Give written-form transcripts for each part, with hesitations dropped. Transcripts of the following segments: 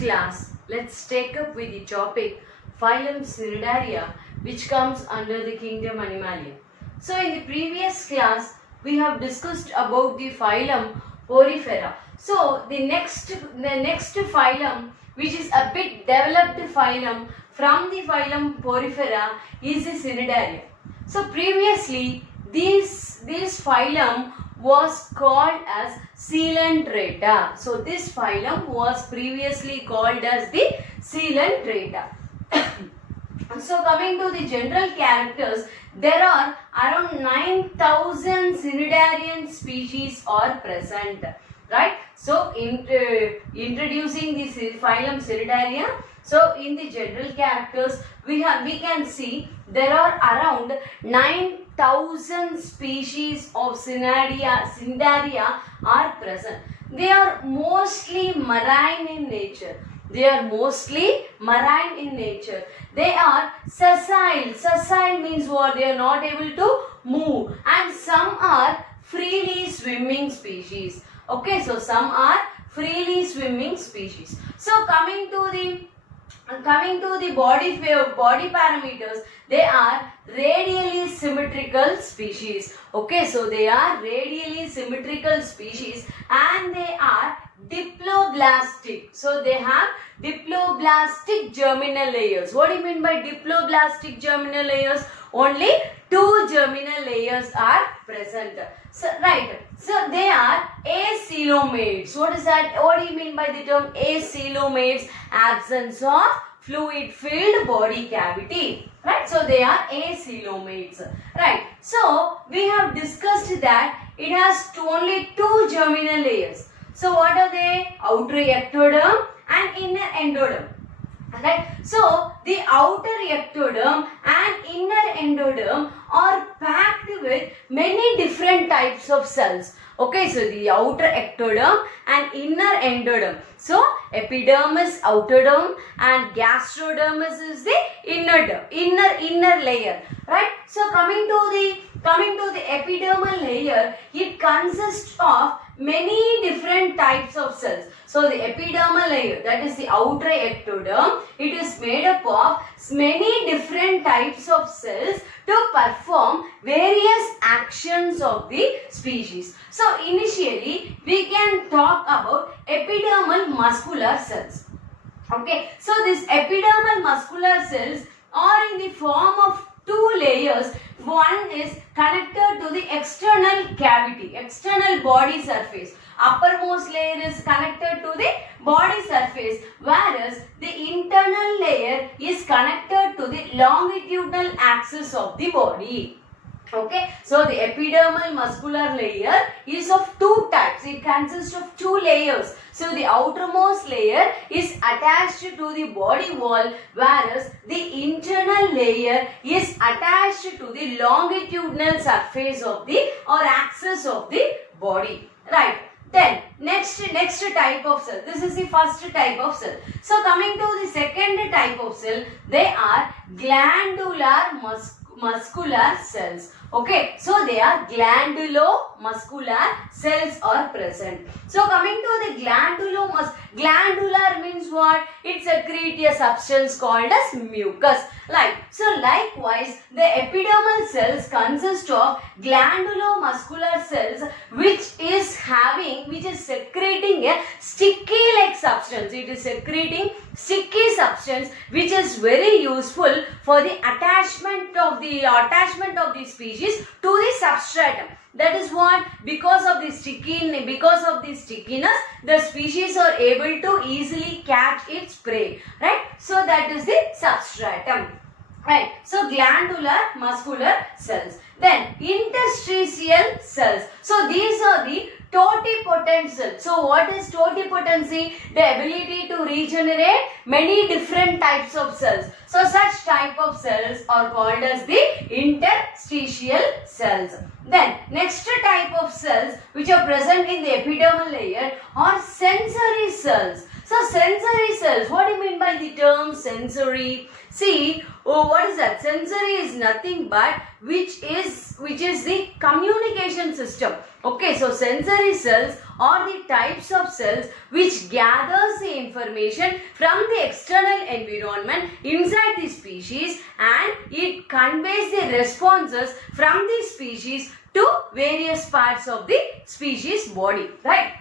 class, let's take up with the topic phylum Cnidaria, which comes under the kingdom Animalia. So in the previous class, we have discussed about the phylum Porifera. So the next phylum, which is a bit developed phylum from the phylum Porifera, is the Cnidaria. So previously, this phylum was called as Coelenterata. So this phylum was previously called as the Coelenterata. So coming to the general characters, there are around 9,000 Cnidarian species are present, right? So introducing the phylum Cnidaria. So in the general characters, we can see there are around 9,000 species of Cnidaria are present. They are mostly marine in nature. They are sessile. Sessile means what? They are not able to move. And some are freely swimming species. Okay, so some are freely swimming species. So coming to the body parameters, they are radially symmetrical species. Okay, so they are radially symmetrical species and they are diploblastic. So they have diploblastic germinal layers. What do you mean by diploblastic germinal layers? Only 2 germinal layers are present. So right. So they are acoelomates. What is that? What do you mean by the term acoelomates? Absence of fluid filled body cavity. Right. So they are acoelomates. Right. So we have discussed that it has only 2 germinal layers. So what are they? Outer ectoderm and inner endoderm. Right. So the outer ectoderm and inner endoderm are packed with many different types of cells. Okay, so the outer ectoderm and inner endoderm. So epidermis outer derm and gastrodermis is the inner layer. Right. So coming to the epidermal layer, it consists of many different types of cells. So the epidermal layer, that is the outer ectoderm, it is made up of many different types of cells to perform various actions of the species. So initially we can talk about epidermal muscular cells. Okay, so these epidermal muscular cells are in the form of 2 layers. One is connected to the external cavity, external body surface. Uppermost layer is connected to the body surface, whereas the internal layer is connected to the longitudinal axis of the body. Okay, so the epidermal muscular layer is of 2 types. It consists of 2 layers. So the outermost layer is attached to the body wall, whereas the internal layer is attached to the longitudinal surface of the axis of the body. Right. Then next type of cell. This is the first type of cell. So coming to the second type of cell, they are glandular muscular cells. Okay, so they are glandulo-muscular cells are present. So coming to the glandular means what? It secretes a substance called as mucus. So likewise, the epidermal cells consist of glandulo-muscular cells which is secreting a sticky-like substance. It is secreting sticky substance which is very useful for the attachment of the species to the substratum. That is what, because of the stickiness, the species are able to easily catch its prey. Right? So that is the substratum. Right. So glandular muscular cells. Then interstitial cells. So these are the totipotent cells. So what is totipotency? The ability to regenerate many different types of cells. So such type of cells are called as the interstitial cells. Then next type of cells which are present in the epidermal layer are sensory cells. So sensory cells, what do you mean by the term sensory? See, what is that? Sensory is nothing but which which is the communication system. Okay, so sensory cells are the types of cells which gathers the information from the external environment inside the species, and it conveys the responses from the species to various parts of the species body, right?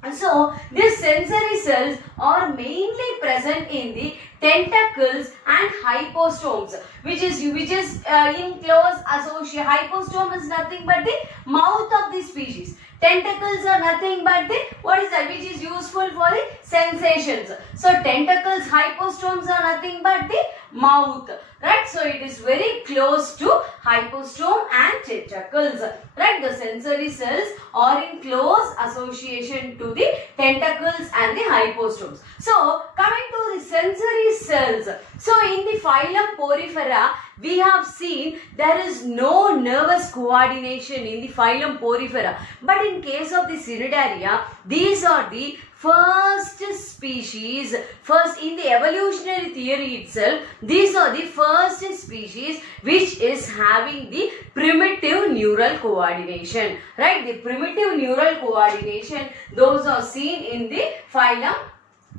And so these sensory cells are mainly present in the tentacles and hypostomes, which is in close association. Hypostome is nothing but the mouth of the species. Tentacles are nothing but the, what is that, which is useful for the sensations. So tentacles, hypostomes are nothing but the mouth, right? So it is very close to hypostome and tentacles, right? The sensory cells are in close association to the tentacles and the hypostomes. So coming to the sensory cells, so in the phylum Porifera, we have seen there is no nervous coordination in the phylum Porifera, but in case of the Cnidaria, these are the first species, first in the evolutionary theory itself, these are the first species which is having the primitive neural coordination, right? The primitive neural coordination, those are seen in the phylum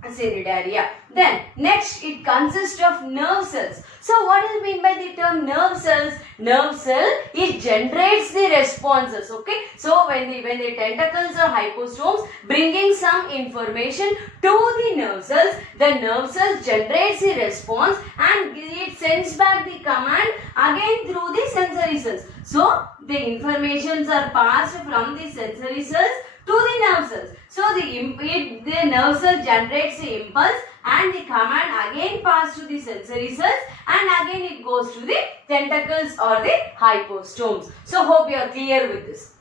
Cnidaria. Then next, it consists of nerve cells. So what is meant by the term nerve cells? Nerve cell, it generates the responses. Okay, so when the tentacles or hypostomes bringing some information to the nerve cells generates the response and it sends back the command again through the sensory cells. So the informations are passed from the sensory cells to the nerve cells. So the nerve cell generates the impulse and the command again passed to the sensory cells, and again it goes to the tentacles or the hypostomes. So hope you are clear with this.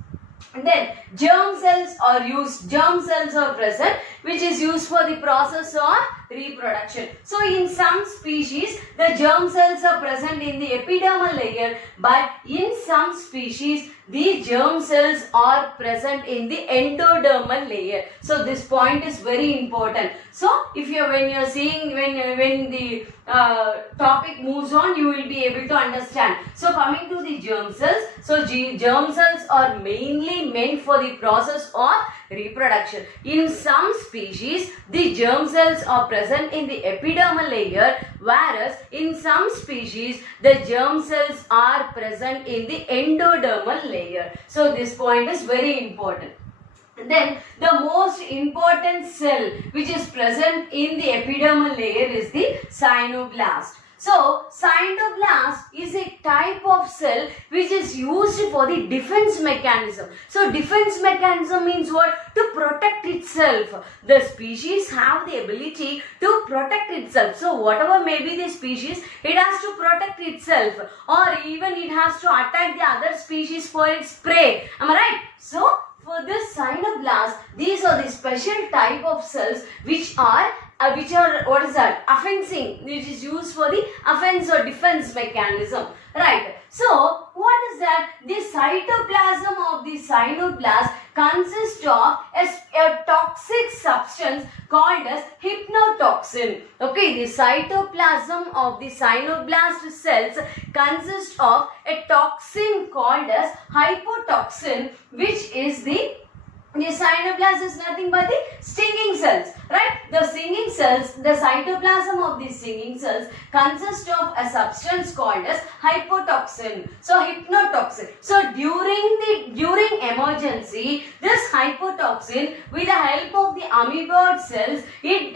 And then germ cells are present, which is used for the process of reproduction. So in some species the germ cells are present in the epidermal layer, but in some species the germ cells are present in the endodermal layer. So this point is very important. So if you when the topic moves on, you will be able to understand. So coming to the germ cells, so germ cells are mainly meant for the process of reproduction. In some species the germ cells are present in the epidermal layer, whereas in some species the germ cells are present in the endodermal layer. So this point is very important. Then the most important cell which is present in the epidermal layer is the cyanoblast. So cyanoblast is a type of cell which is used for the defense mechanism. So defense mechanism means what? To protect itself. The species have the ability to protect itself. So whatever may be the species, it has to protect itself, or even it has to attack the other species for its prey. Am I right? So for this cyanoblast, these are the special type of cells which are what is that? Offensing, which is used for the offense or defense mechanism, right? So what is that? The cytoplasm of the cyanoblast consists of a toxic substance called as hypnotoxin. Okay, the cytoplasm of the cyanoblast cells consists of a toxin called as hypotoxin, which is the cyanoblast is nothing but the stinging cells, right? The stinging cells, the cytoplasm of the stinging cells consists of a substance called as hypotoxin. So hypnotoxin. So during emergency, this hypotoxin, with the help of the amoeboid cells, it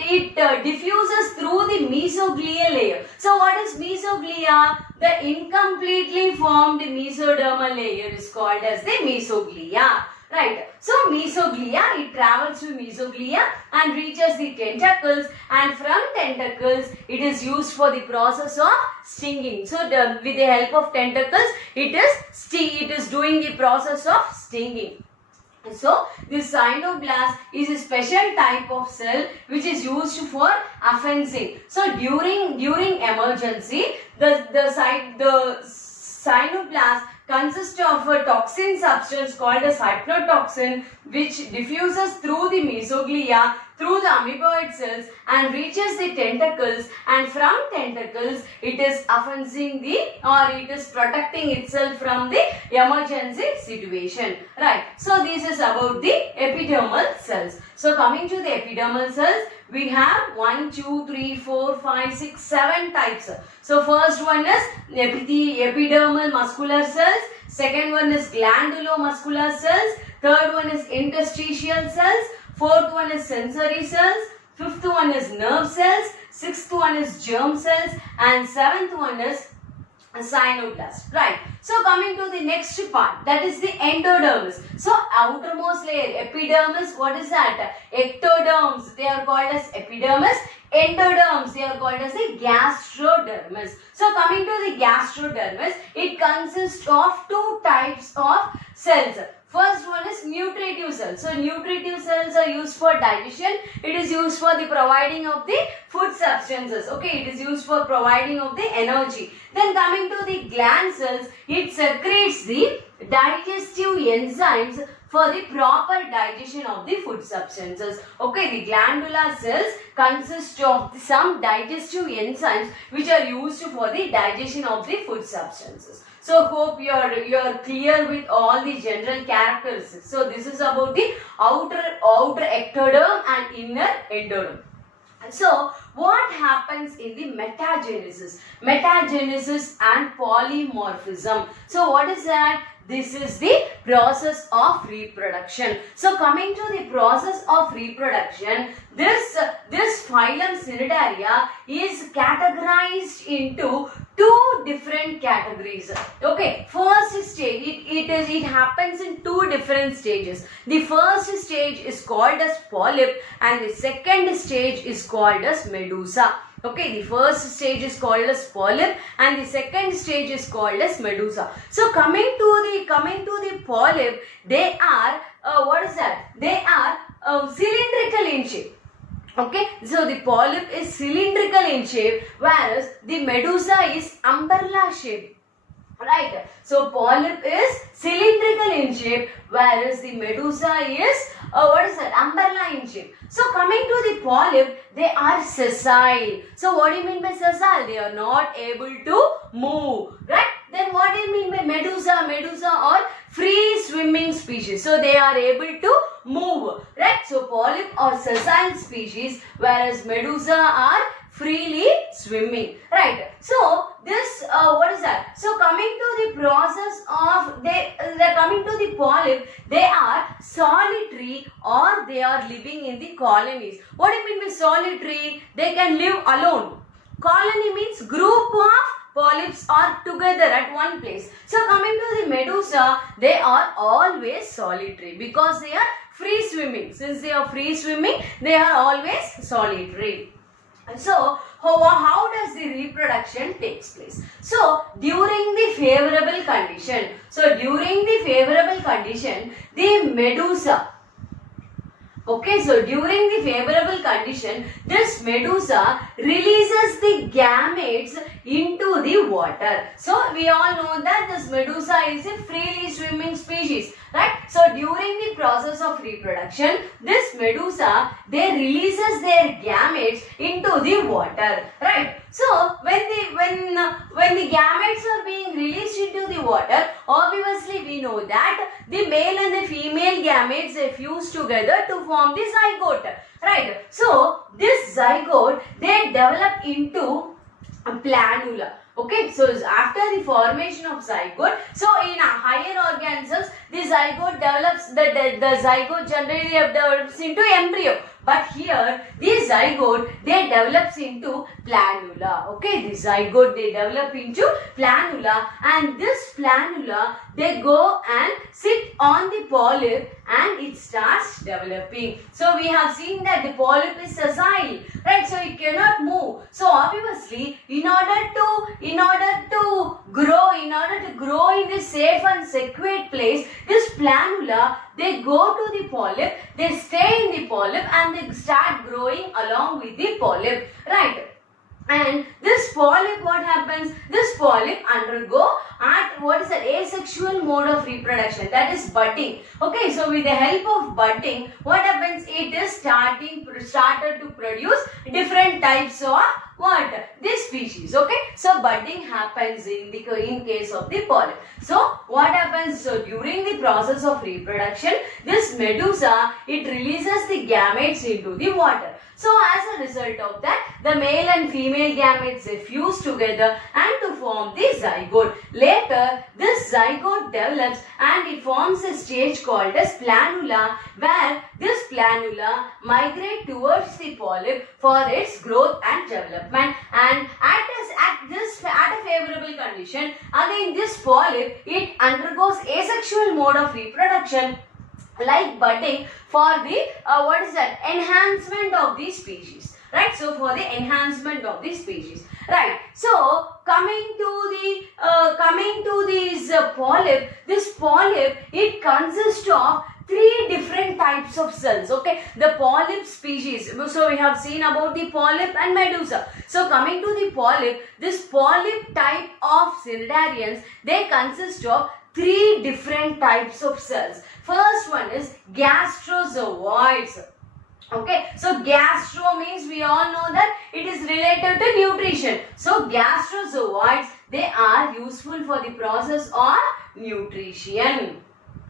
diffuses through the mesoglial layer. So what is mesoglia? The incompletely formed mesodermal layer is called as the mesoglia. Right. So mesoglia, it travels to mesoglia and reaches the tentacles, and from tentacles it is used for the process of stinging. So with the help of tentacles, it is doing the process of stinging. So this cyanoblast is a special type of cell which is used for offensing. So during emergency, the cyanoblast consists of a toxin substance called as hypnotoxin, which diffuses through the mesoglia through the amoeboid cells and reaches the tentacles, and from tentacles it is offending the, or it is protecting itself from the emergency situation, right? So this is about the epidermal cells. So coming to the epidermal cells, we have 1, 2, 3, 4, 5, 6, 7 types. So first one is epidermal muscular cells, second one is glandulomuscular cells, third one is interstitial cells, fourth one is sensory cells, fifth one is nerve cells, sixth one is germ cells, and seventh one is cyanoblast, right? So coming to the next part, that is the endodermis. So outermost layer, epidermis, what is that? Ectoderms, they are called as epidermis. Endoderms, they are called as the gastrodermis. So coming to the gastrodermis, it consists of two types of cells. First one is nutritive cells. So nutritive cells are used for digestion. It is used for the providing of the food substances. Okay, it is used for providing of the energy. Then coming to the gland cells, it secretes the digestive enzymes for the proper digestion of the food substances. Okay, the glandular cells consist of some digestive enzymes which are used for the digestion of the food substances. So hope you are clear with all the general characteristics. So this is about the outer ectoderm and inner endoderm. So what happens in the metagenesis? Metagenesis and polymorphism. So what is that? This is the process of reproduction. So coming to the process of reproduction, this phylum Cnidaria is categorized into two different categories. Okay, first stage, it happens in two different stages. The first stage is called as polyp and the second stage is called as Medusa. Okay, the first stage is called as polyp and the second stage is called as Medusa. So coming to the polyp, they are what is that? They are cylindrical in shape. Okay, so the polyp is cylindrical in shape, whereas the Medusa is umbrella shape. Right, so polyp is cylindrical in shape, whereas the Medusa is what is that? Umbrella in shape. So coming to the polyp, they are sessile. So what do you mean by sessile? They are not able to move, right? Then what do you mean by Medusa? Medusa are free swimming species. So they are able to move, right? So polyp are sessile species, whereas Medusa are freely swimming, right? So this what is that? So coming to the process of they're coming to the polyp, they are solitary or they are living in the colonies. What do you mean by solitary? They can live alone. Colony means group of polyps are together at one place. So coming to the Medusa, they are always solitary because they are free swimming. Since they are free swimming, they are always solitary. So how does the reproduction takes place? So during the favorable condition, the Medusa, okay, so during the favorable condition, this Medusa releases the gametes into the water. So we all know that this Medusa is a freely swimming species, right? So during the process of reproduction, this Medusa, they releases their gametes into the water, right? So when the gametes are being released into the water, obviously we know that the male and the female gametes, they fuse together to form the zygote, right? So this zygote, they develop into a planula. Okay, so after the formation of zygote, so in a higher organisms, the zygote develops, the zygote generally develops into embryo. But here, the zygote, they develops into planula. Okay, the zygote, they develop into planula, and this planula, they go and sit on the polyp and it starts developing. So we have seen that the polyp is sessile, right? So it cannot move. So obviously, in order to grow in this safe and secure place, this planula, they go to the polyp, they stay in the polyp and they start growing along with the polyp, right? And this polyp, what happens? This polyp undergo asexual mode of reproduction, that is budding. Okay, so with the help of budding, what happens? It is started to produce different types of what? This species. Okay, so budding happens in case of the polyp. So what happens? So during the process of reproduction, this Medusa, it releases the gametes into the water. So as a result of that, the male and female gametes they fuse together and to form the zygote. Later, this zygote develops and it forms a stage called as planula, where this planula migrate towards the polyp for its growth and development. And at a favorable condition, again this polyp, it undergoes asexual mode of reproduction like budding for the enhancement of the species, right? So for the enhancement of the species, right? So coming to this polyp, this polyp, it consists of 3 different types of cells. Okay, the polyp species. So we have seen about the polyp and Medusa. So coming to the polyp, this polyp type of cnidarians, they consist of 3 different types of cells. First one is gastrozooids. Okay, so gastro means we all know that it is related to nutrition. So gastrozooids, they are useful for the process of nutrition.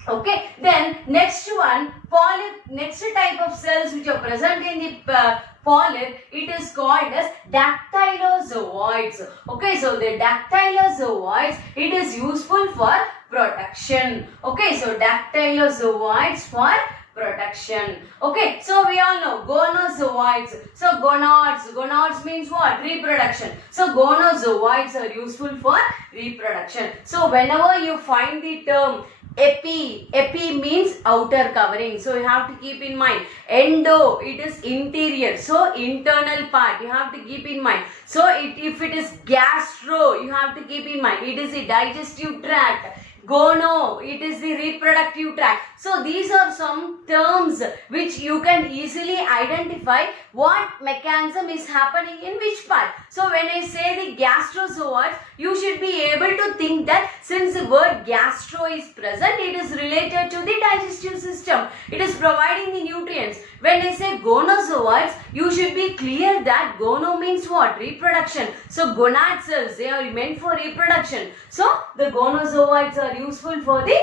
Okay, then next one, polyp, next type of cells which are present in the polyp, it is called as dactylozooids. Okay, so the dactylozooids, it is useful for protection. Okay, so dactylozooids for protection. Okay, so we all know gonozooids. So gonads means what? Reproduction. So gonozooids are useful for reproduction. So whenever you find the term epi means outer covering, so you have to keep in mind. Endo, it is interior, so internal part, you have to keep in mind. So if it is gastro, you have to keep in mind it is the digestive tract. Gono, it is the reproductive tract. So these are some terms which you can easily identify what mechanism is happening in which part. So when I say the gastrozooids, you should be able to think that since the word gastro is present, it is related to the digestive system. It is providing the nutrients. When I say gonozooids, you should be clear that gono means what? Reproduction. So gonad cells, they are meant for reproduction. So the gonozooids are useful for the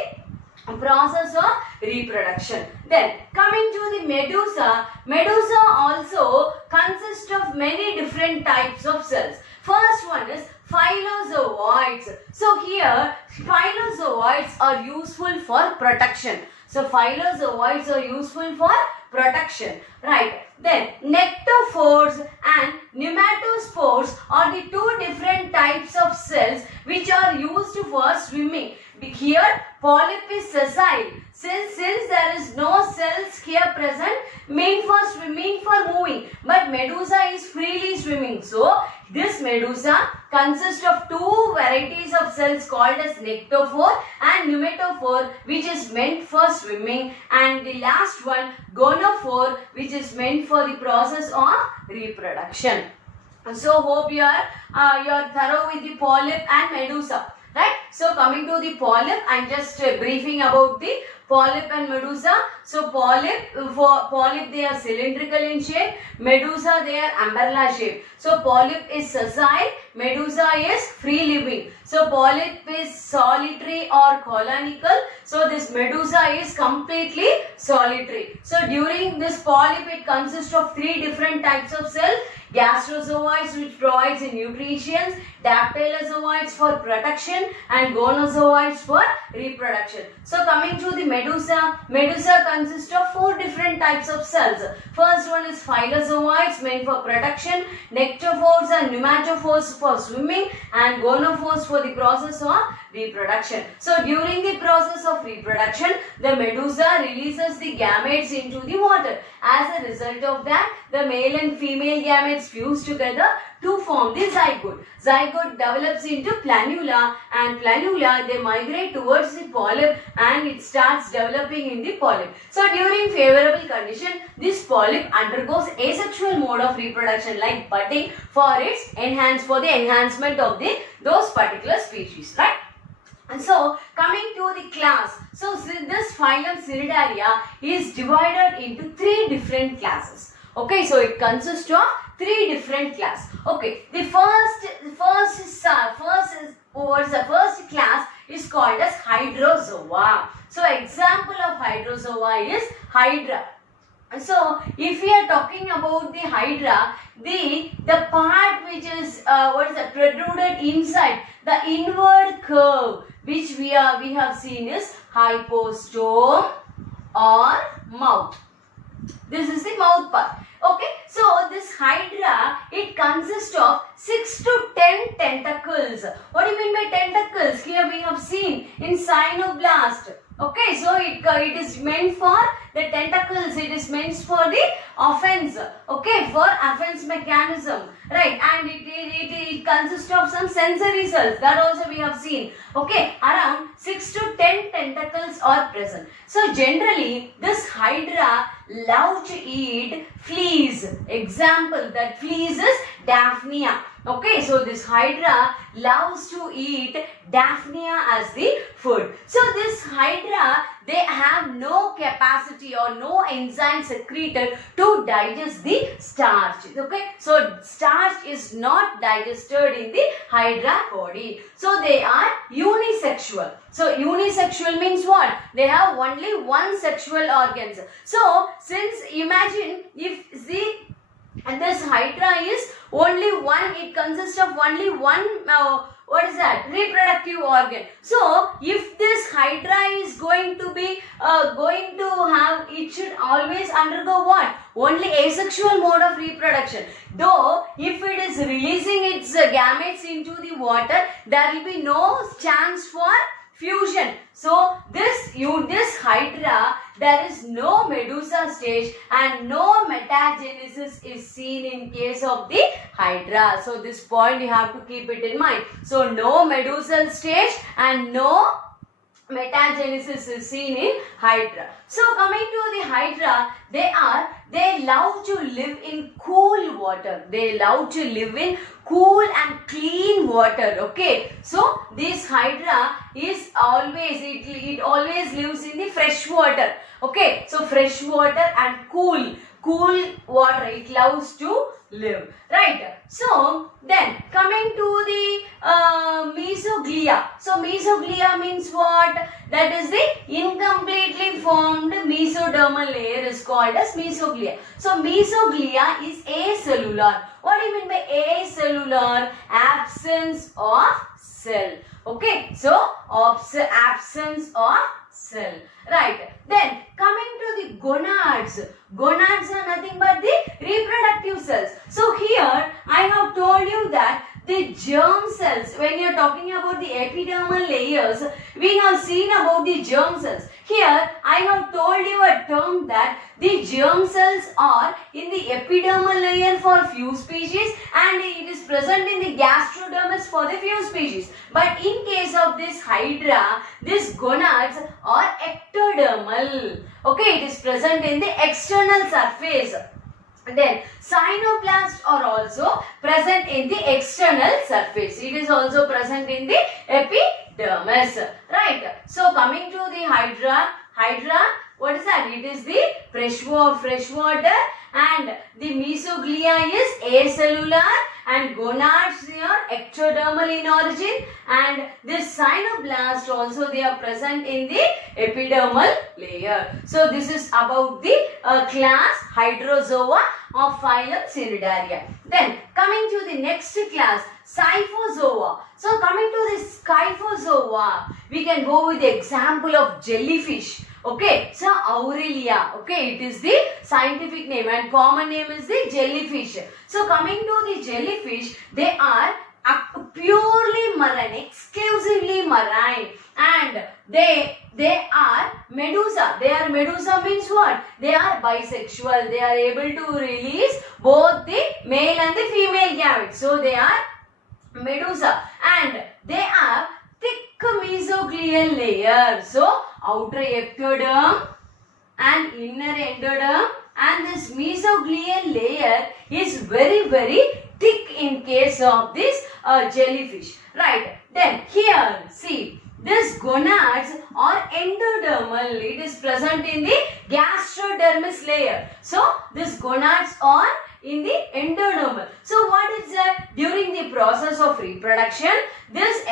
process of reproduction. Then coming to the Medusa, Medusa also consists of many different types of cells. First one is phylozooids. So here phylozooids are useful for protection. So phylozooids are useful for protection, right? Then nectophores and pneumatospores are the 2 different types of cells which are used for swimming. Here polyp is sessile. Since there is no cells here present, meant for swimming, for moving, but Medusa is freely swimming. So this Medusa consists of 2 varieties of cells called as nectophore and pneumatophore, which is meant for swimming, and the last one gonophore, which is meant for the process of reproduction. So hope you are thorough with the polyp and Medusa, right? So coming to the polyp, I am just briefing about the polyp and Medusa. So polyp they are cylindrical in shape. Medusa, they are umbrella shape. So polyp is sessile, Medusa is free living. So polyp is solitary or colonical. So this Medusa is completely solitary. So during this polyp, it consists of 3 different types of cells. Gastrozooids, which provides the nutrients, dactylozooids for protection, and gonozooids for reproduction. So coming to the Medusa, Medusa consists of 4 different types of cells. First one is phylozooids, meant for protection, nectophores and pneumatophores for swimming, and gonophores for the process of reproduction. So during the process of reproduction, the Medusa releases the gametes into the water. As a result of that, the male and female gametes fuse together to form the zygote. Zygote develops into planula, and planula they migrate towards the polyp and it starts developing in the polyp. So during favorable condition, this polyp undergoes asexual mode of reproduction like budding for the enhancement of those particular species, right? And so coming to the class, so this phylum Cnidaria is divided into 3 different classes. Okay, so it consists of 3 different classes. Okay, the first class is called as Hydrozoa. So example of Hydrozoa is Hydra. So if we are talking about the Hydra, the part which is protruded inside, the inward curve which we have seen is hypostome or mouth. This is the mouth part. Okay, so this Hydra, it consists of 6 to 10 tentacles. What do you mean by tentacles? Here we have seen in cyanoblast. Okay, so it is meant for the tentacles, it is meant for the offense, okay, for offense mechanism, right, and it consists of some sensory cells, that also we have seen, okay, around 6 to 10 tentacles are present. So generally, this Hydra love to eat fleas. Example, that fleas is Daphnia. Okay, so this Hydra loves to eat Daphnia as the food. So this Hydra, they have no capacity or no enzyme secreted to digest the starch. Okay, so starch is not digested in the Hydra body. So they are unisexual. So unisexual means what? They have only one sexual organs. So since imagine if this Hydra is only one, it consists of only one, reproductive organ. So if this Hydra is going to have, it should always undergo what? Only asexual mode of reproduction. Though if it is releasing its gametes into the water, there will be no chance for fusion. So this Hydra, there is no Medusa stage and no metagenesis is seen in case of the Hydra. So this point you have to keep it in mind. So no Medusal stage and no metagenesis is seen in Hydra. So coming to the Hydra, they love to live in cool water. They love to live in cool and clean water. Okay, so this Hydra is always, it always lives in the fresh water. Okay, so fresh water and cool water it loves to live, right? So then coming to the mesoglia. So mesoglia means what? That is the incompletely formed mesodermal layer is called as mesoglia. So mesoglia is acellular. What do you mean by acellular? Absence of cell. Okay, so absence of cell, right? Then coming to the gonads. Gonads are nothing but the reproductive cells. So here I have told you that the germ cells, when you are talking about the epidermal layers, we have seen about the germ cells. Here I have told you a term that the germ cells are in the epidermal layer for few species and it is present in the gastrodermis for the few species. But in case of this Hydra, these gonads are ectodermal. Okay, it is present in the external surface. Then cyanoplasts are also present in the external surface. It is also present in the epidermis. Right. So coming to the Hydra, what is that? It is the fresh water and the mesoglia is acellular and gonads are ectodermal in origin and this cyanoblast also they are present in the epidermal layer. So this is about the class Hydrozoa of phylum Cnidaria. Then coming to the next class, Scyphozoa. So coming to this Scyphozoa, we can go with the example of jellyfish. Okay, so Aurelia, okay, it is the scientific name and common name is the jellyfish. So coming to the jellyfish, they are purely marine, exclusively marine, and they are Medusa. They are Medusa means what? They are bisexual. They are able to release both the male and the female gametes. So they are Medusa, and they have thick mesoglial layer. So outer ectoderm and inner endoderm, and this mesoglial layer is very thick in case of this jellyfish. Right. Then here see, this gonads are endodermal. It is present in the gastrodermis layer. So this gonads are in the endodermal. So what is that? During the process of reproduction, this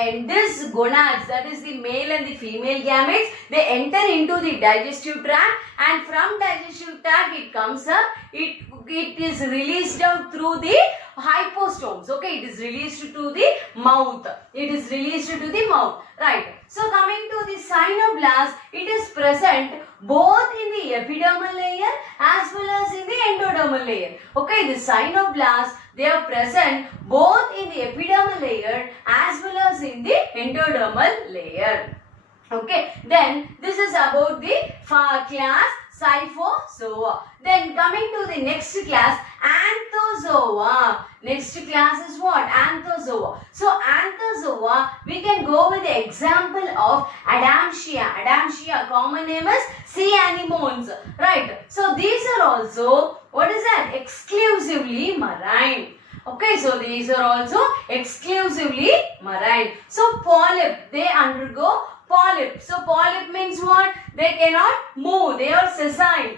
gonads, that is the male and the female gametes, they enter into the digestive tract, and from digestive tract it comes up, it is released out through the hypostomes. Okay, it is released to the mouth. It is released to the mouth. Right. So coming to the cyanoblast, it is present both in the epidermal layer as well as in the endodermal layer. Okay, the cyanoblast, they are present both in the epidermal layer as well as in the endodermal layer. Okay, then this is about the class Cyphozoa. Then coming to the next class, Anthozoa. Next class is what? Anthozoa. So Anthozoa, we can go with the example of Adamsia. Adamsia, common name is sea anemones. Right. So these are also, what is that? Exclusively marine. Okay, so these are also exclusively marine. So polyp, they undergo polyp. So polyp means what? They cannot move. They are sessile.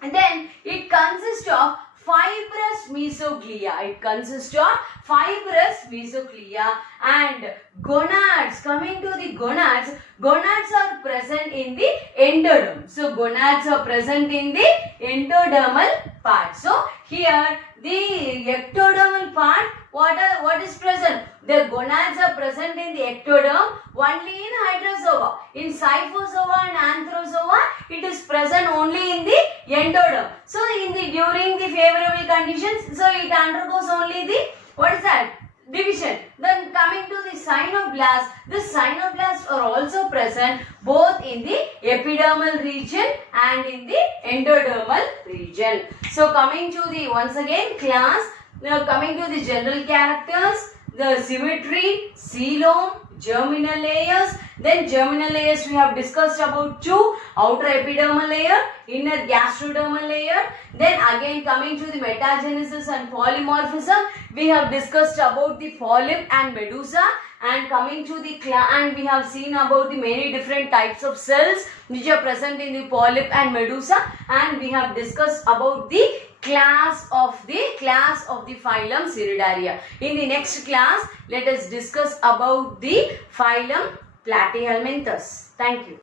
And then it consists of fibrous mesoglia. It consists of fibrous mesoglia and gonads. Coming to the gonads, gonads are present in the endoderm. So gonads are present in the endodermal part. So here the ectodermal part, what is present? The gonads are present in the ectoderm only in Hydrozoa. In Cyphozoa and Anthozoa, it is present only in the endoderm. So during the favorable conditions, so it undergoes only the, what is that? Division. Then coming to the cyanoblasts, the cyanoblasts are also present both in the epidermal region and in the endodermal region. So coming to the, once again, class, coming to the general characters, the symmetry, coelom, germinal layers. Then germinal layers we have discussed about two, outer epidermal layer, inner gastrodermal layer. Then again coming to the metagenesis and polymorphism, we have discussed about the polyp and medusa. And coming to the and we have seen about the many different types of cells which are present in the polyp and medusa, and we have discussed about the class of the phylum Cnidaria. In the next class, let us discuss about the phylum Platyhelminthes. Thank you.